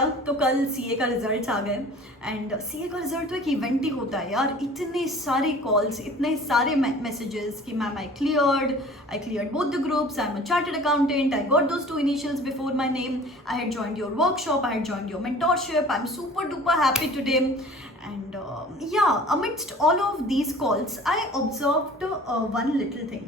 बेटा तो कल सीए का रिजल्ट आ गए एंड सीए का रिजल्ट तो एक इवेंट ही होता है यार. इतने सारे कॉल्स, इतने सारे मैसेजेस कि ma'am I cleared both the groups, I am a chartered accountant, I got those 2 initials before my name, I had joined your workshop, I had joined your mentorship, I am super duper happy today. And yeah, amidst all of these calls I observed one little thing.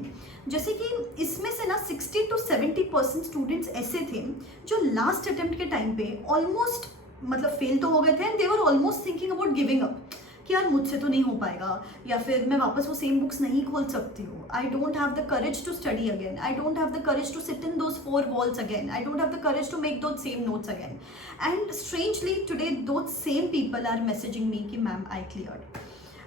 जैसे कि इसमें से ना 60 to 70% students ऐसे थे जो last attempt के time पे ऑलमोस्ट मतलब फेल तो हो गए थे and they were almost thinking about giving up कि यार मुझसे तो नहीं हो पाएगा, या फिर मैं वापस वो सेम बुक्स नहीं खोल सकती हूँ. I don't have the courage to study again, I don't have the courage to sit in those 4 walls again, I don't have the courage to make those same notes again. And strangely today those same people are messaging me कि ma'am आई cleared.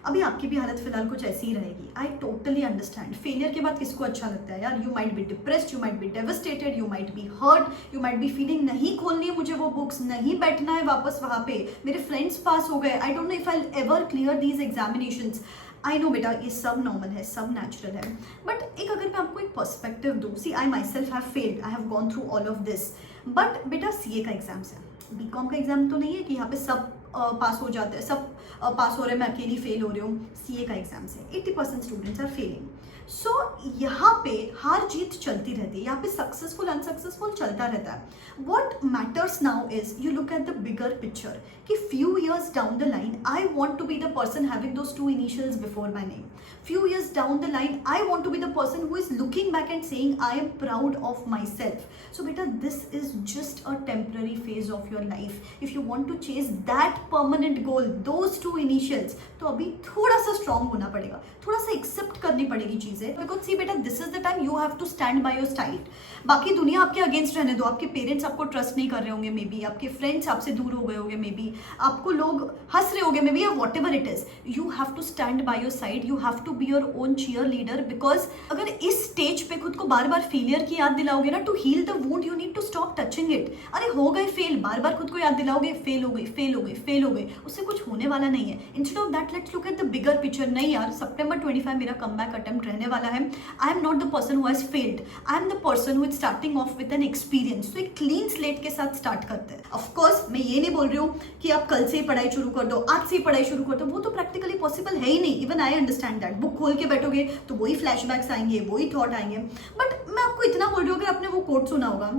अभी आपकी भी हालत फिलहाल कुछ ऐसी ही रहेगी. I totally understand. Failure के बाद किसको अच्छा लगता है यार. You might be depressed, you might be devastated, you might be hurt, you might be feeling नहीं खोलनी है मुझे वो बुक्स, नहीं बैठना है वापस वहाँ पे, मेरे फ्रेंड्स पास हो गए, I don't know if I ever clear these examinations. I know बेटा ये सब नॉर्मल है, सब नेचुरल है, बट एक अगर मैं आपको एक पर्सपेक्टिव दूँ, see I myself have failed, I have gone through all of this, but बेटा सीए का एग्जाम्स है, बीकॉम का एग्जाम तो नहीं है कि यहाँ पे सब पास हो जाते हैं, सब पास हो रहे हैं, मैं अकेली फेल हो रही हूँ. सीए का एग्जाम से 80% स्टूडेंट्स आर फेलिंग. सो यहाँ पे हार जीत चलती रहती है, यहाँ पे सक्सेसफुल अनसक्सेसफुल चलता रहता है. What matters now is you look at the bigger picture कि few years down the line I want to be the person having those 2 initials before my name. Few years down the line, I want to be the person who is looking back and saying, I am proud of myself. So beta, this is just a temporary phase of your life. If you want to chase that permanent goal, those 2 initials, तो अभी थोड़ा सा strong होना पड़ेगा, थोड़ा सा accept करनी पड़ेगी चीज़ें. Because see बेटा, this is the time you have to stand by your side. बाकी दुनिया आपके अगेंस्ट रहने दो, आपके पेरेंट्स आपको ट्रस्ट नहीं कर रहे होंगे, मे बी आपके फ्रेंड्स आपसे दूर हो गए होंगे, मे बी आपको लोग हंस रहे होंगे, मे बी, या whatever it is, you have to stand by your side, you have to be your own cheerleader. Because अगर इस स्टेज पे खुद को बार बार फेलियर की याद दिलाओगे ना, to heal the wound you need to stop touching it. अरे हो गए फेल, बार बार खुद को याद दिलाओगे फेल हो गई, फेल हो गई, फेल हो गई, उससे कुछ होने वाला नहीं है. Instead of that let's look at the bigger picture. नहीं यार, सितंबर 25 मेरा कमबैक अटेम्प्ट रहने वाला है. I am not the person who has failed, I am the person who is starting of with an experience. तो एक क्लीन स्लेट के साथ स्टार्ट करते हैं. ऑफकोर्स मैं ये नहीं बोल रही हूँ कि आप कल से ही पढ़ाई शुरू कर दो, आज से ही पढ़ाई शुरू कर दो, वो तो प्रैक्टिकली पॉसिबल है ही नहीं. Even I understand that. Book खोल के बैठोगे तो वही फ्लैशबैक्स आएंगे, वही थॉट आएंगे. बट मैं आपको इतना बोल रही हूँ, अगर आपने वो कोट सुना होगा,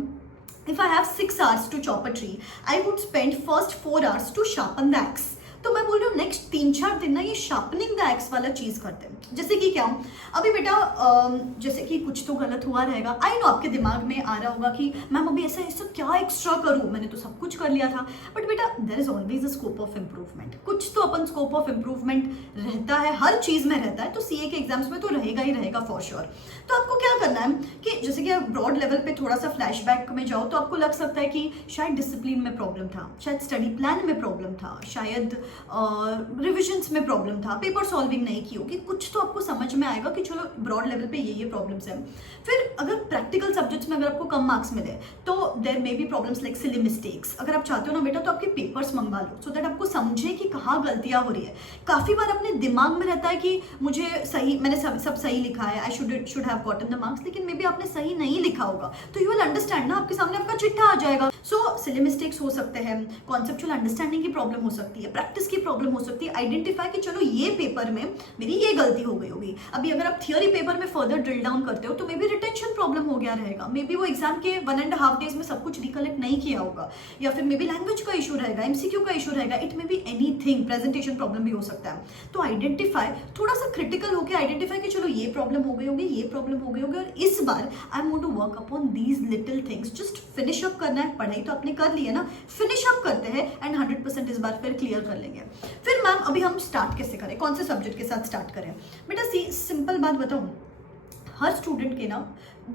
if I have 6 hours to chop a tree, I would spend first 4 hours to sharpen the axe. तो मैं बोल रही हूँ नेक्स्ट 3-4 दिन ना ये शार्पनिंग द एक्स वाला चीज़ करते हैं. जैसे कि क्या, अभी बेटा जैसे कि कुछ तो गलत हुआ रहेगा. आई नो आपके दिमाग में आ रहा होगा कि मैम अभी ऐसा ऐसा क्या एक्स्ट्रा करूँ, मैंने तो सब कुछ कर लिया था. बट बेटा there is always a scope of improvement. कुछ तो अपन स्कोप ऑफ इम्प्रूवमेंट रहता है, हर चीज़ में रहता है. तो सीए के एग्जाम्स में तो रहेगा ही रहेगा फॉर श्योर. तो आपको क्या करना है कि जैसे कि आप ब्रॉड लेवल पे थोड़ा सा फ्लैशबैक में जाओ तो आपको लग सकता है कि शायद डिसिप्लिन में प्रॉब्लम था, शायद स्टडी प्लान में प्रॉब्लम था, शायद रिविजन्स में प्रॉब्लम था, पेपर सॉल्विंग नहीं की होगी. कुछ तो आपको समझ में आएगा कि चलो ब्रॉड लेवल पे ये प्रॉब्लम्स हैं. फिर अगर प्रैक्टिकल सब्जेक्ट्स में अगर आपको कम मार्क्स मिले तो there may be problems like silly mistakes. अगर आप चाहते हो ना बेटा तो आपके पेपर्स मंगवा लो सो दैट आपको समझे कि कहाँ गलतियाँ हो रही है. काफ़ी बार अपने दिमाग में रहता है कि मुझे सही, मैंने सब सही लिखा है, I should have gotten the marks, लेकिन मे बी आपने सही नहीं लिखा होगा. तो यू विल अंडरस्टैंड ना, आपके सामने आपका चिट्ठा आ जाएगा. सो सिली मिस्टेक्स हो सकते हैं, कॉन्सेप्चुअल अंडरस्टैंडिंग की प्रॉब्लम हो सकती है, प्रैक्टिस की प्रॉब्लम हो सकती है. आइडेंटिफाई कि चलो ये पेपर में मेरी ये गलती हो गई होगी. अभी अगर आप थियोरी पेपर में फर्दर ड्रिल डाउन करते हो तो मे बी रिटेंशन प्रॉब्लम हो गया रहेगा, मे बी वो एग्जाम के 1.5 डेज में सब कुछ रिकलेक्ट नहीं किया होगा, या फिर मे बी लैंग्वेज का इशू रहेगा, एमसीक्यू का इशू रहेगा, it may be anything, presentation problem भी हो सकता है. तो आइडेंटिफाई, थोड़ा सा क्रिटिकल होकर आइडेंटिफाई कि चलो ये प्रॉब्लम हो गई होगी, ये प्रॉब्लम हो गई होगी, और इस बार I want to work upon these little things. Just finish up करना है. पढ़ाई तो आपने कर ली है ना, फिनिश अप करते हैं एंड 100% इस बार फिर क्लियर कर लेंगे. फिर मैम अभी हम स्टार्ट कैसे करें, कौन से सब्जेक्ट के साथ स्टार्ट करें. बेटा सिंपल बात बताऊं, हर स्टूडेंट के ना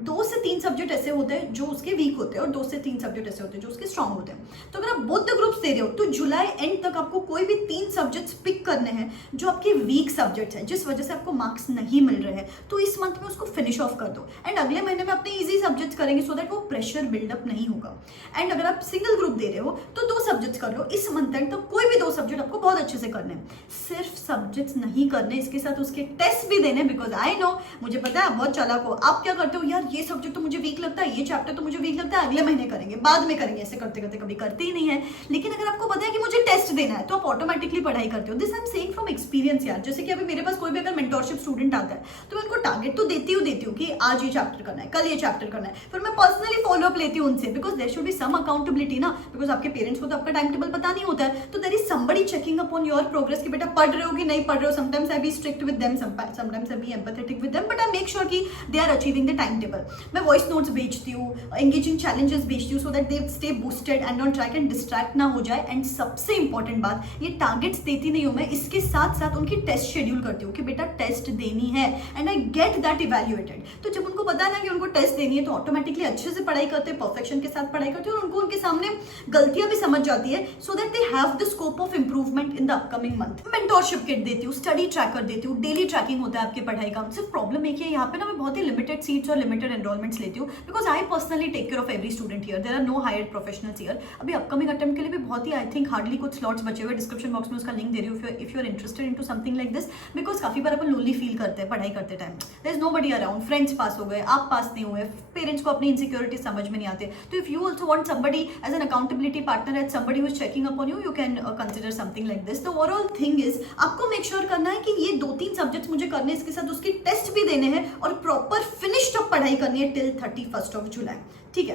2 से 3 सब्जेक्ट ऐसे होते हैं जो उसके वीक होते हैं और 2 से 3 सब्जेक्ट ऐसे होते हैं जो उसके स्ट्रांग होते हैं. तो अगर आप बोथ द ग्रुप्स दे रहे हो तो जुलाई एंड तक आपको कोई भी 3 सब्जेक्ट्स पिक करने हैं जो आपके वीक सब्जेक्ट्स हैं, जिस वजह से आपको मार्क्स नहीं मिल रहे हैं. तो इस मंथ में उसको फिनिश ऑफ कर दो एंड अगले महीने में अपने ईजी सब्जेक्ट्स करेंगे सो दैट वो प्रेशर बिल्डअप नहीं होगा. एंड अगर आप सिंगल ग्रुप दे रहे हो तो 2 सब्जेक्ट्स कर लो इस मंथ एंड तक. कोई भी 2 सब्जेक्ट आपको बहुत अच्छे से करने हैं. सिर्फ सब्जेक्ट्स नहीं करने, इसके साथ उसके टेस्ट भी देने. बिकॉज आई नो, मुझे पता है आप बहुत चालाक हो. आप क्या करते हो यार, यार ये सब्जेक्ट तो मुझे वीक लगता है, ये चैप्टर तो मुझे वीक लगता है, अगले महीने करेंगे, बाद में करेंगे, ऐसे करते करते कभी करते ही नहीं है। लेकिन अगर आपको पता है कि मुझे टेस्ट देना है तो आप ऑटोमेटिकली पढ़ाई करते हो। This I am saying from experience यार। जैसे कि अभी मेरे पास कोई भी अगर मेंटोरशिप स्टूडेंट आता है तो मैं उनको टारगेट तो देती हूँ कि आज ये चैप्टर करना है, कल ये चैप्टर करना है, फिर मैं पर्सनली फॉलो अप लेती हूँ उनसे, because there should be some accountability ना, बिकॉज आपके पेरेंट्स को तो आपका टाइम टेबल पता नहीं होता है, तो there is somebody checking upon your progress कि बेटा पढ़ रहे हो कि नहीं पढ़ रहे हो। Sometimes I be strict with them, sometimes I be empathetic with them, but I make sure कि they are achieving the time table. मैं वॉइस नोट्स भेजती हूँ, एंगेजिंग चैलेंजेस भेजती हूँ, so that they stay boosted and don't try and distract ना हो जाए। And सबसे इंपॉर्टेंट बात, ये टारगेट्स देती नहीं हूँ मैं, इसके साथ साथ उनकी टेस्ट शेड्यूल करती हूँ कि बेटा टेस्ट देनी है, and I get that evaluated. तो जब उनको पता है ना कि उनको टेस्ट देनी है तो ऑटोमेटिकली अच्छे से पढ़ाई करते हैं, परफेक्शन के साथ पढ़ाई करते हैं, और उनको उनके सामने गलतियां भी समझ जाती है, सो that they have the scope of improvement in the upcoming month. Mentorship kit देती हूँ, स्टडी ट्रैकर देती हूँ, डेली ट्रैकिंग होता है आपकी पढ़ाई का। सिर्फ प्रॉब्लम एक है यहाँ पे ना, मैं बहुत ही लिमिटेड सीट्स और लिमिटेड एनरोलमेंट्स लेती हूँ, because I personally take care of every student here, there are no hired professionals here. अभी अपकमिंग अटेम्प्ट के लिए भी बहुत ही आई थिंक हार्डली कुछ स्लॉट्स बचे हुए, डिस्क्रिप्शन बॉक्स में उसका लिंक दे रही हूँ if you are interested into something like this, because काफी बार अपन लोनली फील करते हैं पढ़ाई करते time, there is nobody around, friends pass हो गए, आप पास नहीं हुए, पेरेंट्स को अपनी इनसिक्योरिटी समझ में नहीं आते। तो if you also want somebody as an accountability partner, as somebody who is checking upon you, you can consider something like this. The overall thing is आपको मेक श्योर करना है कि ये 2-3 सब्जेक्ट्स मुझे करने, इसके साथ उसकी टेस्ट भी देने हैं, और प्रॉपर फिनिश्ड अप पढ़ाई करनी है टिल 31 जुलाई। ठीक है,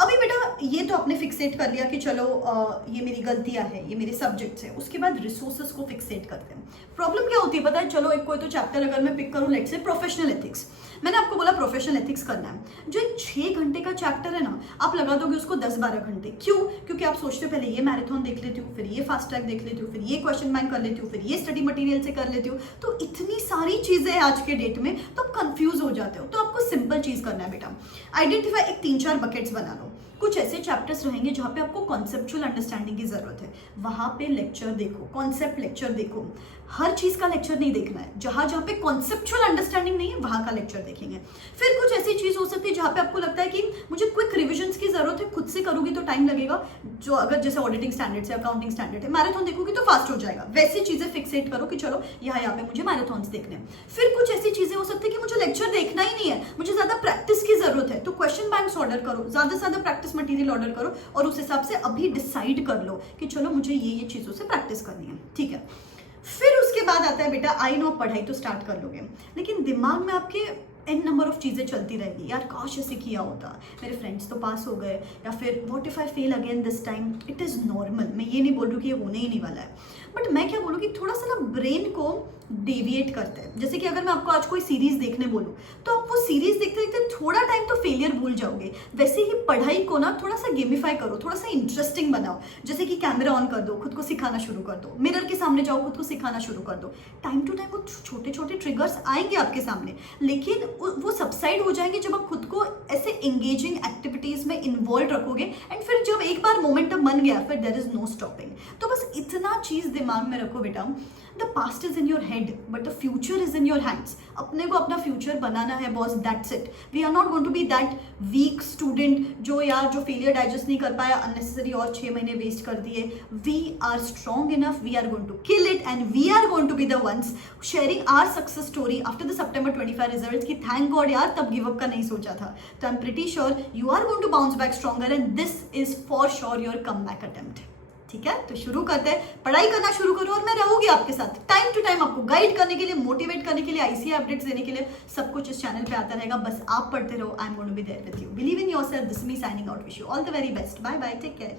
अभी बेटा ये तो आपने फिक्सेट कर लिया कि चलो ये मेरी गलतियां है, ये मेरे सब्जेक्ट्स है। उसके बाद रिसोर्सेज को फिक्सेट करते हैं। प्रॉब्लम क्या होती है पता है, चलो एक कोई तो चैप्टर अगर मैं पिक करूं, लेट्स से प्रोफेशनल एथिक्स, मैंने आपको बोला प्रोफेशनल एथिक्स करना है, जो एक 6 घंटे का चैप्टर है ना, आप लगा दोगे उसको 10-12 घंटे। क्यों? क्योंकि आप सोचते हो पहले ये मैराथन देख लेती हूँ, फिर ये फास्ट ट्रैक देख लेती हूँ, फिर ये क्वेश्चन बैंक कर लेती हूँ, फिर ये स्टडी मटेरियल से कर लेती हूँ। तो इतनी सारी चीजें हैं आज के डेट में, तो आप कंफ्यूज हो जाते हो। तो आपको सिंपल चीज करना है बेटा, आइडेंटिफाई एक 3-4 बकेट्स बना लो। कुछ ऐसे चैप्टर्स रहेंगे जहाँ पे आपको कॉन्सेप्चुअल अंडरस्टैंडिंग की जरूरत है, वहां पे लेक्चर देखो, कॉन्सेप्ट लेक्चर देखो। हर चीज का लेक्चर नहीं देखना है, जहां जहाँ पे कॉन्सेप्चुअल अंडरस्टैंडिंग नहीं है वहां का लेक्चर देखेंगे। फिर कुछ ऐसी चीज हो सकती है जहाँ पे आपको लगता है कि मुझे क्विक रिविजन्स की जरूरत है, खुद से करोगी तो टाइम लगेगा, जो अगर जैसे ऑडिटिंग स्टैंडर्ड्स है, अकाउंटिंग स्टैंडर्ड है, मैराथन देखोगी तो फास्ट हो जाएगा। वैसी चीजें फिक्सेट करो कि चलो यहाँ पे मुझे मैराथन्स देखने हैं। फिर कुछ ऐसी चीजें हो सकती है कि मुझे लेक्चर देखना ही नहीं है, मुझे ज्यादा प्रैक्टिस की जरूरत है, तो क्वेश्चन बैंक्स ऑर्डर करो, ज्यादा से ज्यादा प्रैक्टिस मटेरियल ऑर्डर करो, और उस हिसाब से अभी डिसाइड कर लो कि चलो मुझे ये चीजों से प्रैक्टिस करनी है। ठीक है, फिर उसके बाद आता है बेटा, आई नो पढ़ाई तो स्टार्ट कर लोगे, लेकिन दिमाग में आपके एन नंबर ऑफ चीज़ें चलती रहेगी। यार काश ऐसे किया होता, मेरे फ्रेंड्स तो पास हो गए, या फिर what if I fail again this time. It is normal, मैं ये नहीं बोल रही हूँ कि ये होने ही नहीं वाला है, बट मैं क्या बोलूँ कि थोड़ा सा ना ब्रेन को डेविएट करते हैं। जैसे कि अगर मैं आपको आज कोई सीरीज देखने बोलूँ तो आप वो सीरीज देखते देखते थोड़ा टाइम तो फेलियर भूल जाओगे। वैसे ही पढ़ाई को ना थोड़ा सा गेमिफाई करो, थोड़ा सा इंटरेस्टिंग बनाओ। जैसे कि कैमरा ऑन कर दो, खुद को सिखाना शुरू कर दो, मिरर के सामने जाओ, खुद को सिखाना शुरू कर दो। टाइम टू टाइम वो छोटे छोटे ट्रिगर्स आएंगे आपके सामने, लेकिन वो सबसाइड हो जाएंगे जब आप खुद को ऐसे एंगेजिंग एक्टिविटीज में इन्वॉल्व रखोगे। एंड फिर जब एक बार मोमेंटम बन गया, फिर देयर इज नो स्टॉपिंग। तो बस इतना चीज दिमाग में रखो बेटा, the past is in your head but the future is in your hands. अपने को अपना फ्यूचर बनाना है boss, that's it. We are not going to be that weak student जो फेलियर डाइजेस्ट नहीं कर पाया, अननेसेसरी और 6 महीने वेस्ट कर दिए। We are strong enough, we are going to kill it, and we are going to be the ones sharing our success story after the September 25 results की thank God यार तब गिव अप का नहीं सोचा था। तो I am pretty sure you are going to bounce back stronger, and this is for sure your come back attempt. ठीक है, तो शुरू करते हैं, पढ़ाई करना शुरू करो, और मैं रहूंगी आपके साथ टाइम टू टाइम, आपको गाइड करने के लिए, मोटिवेट करने के लिए, ICAI अपडेट्स देने के लिए। सब कुछ इस चैनल पे आता रहेगा, बस आप पढ़ते रहो। I am going to be there with you. Believe in yourself. This is me signing out. Wish you all the very best. Bye bye, take care.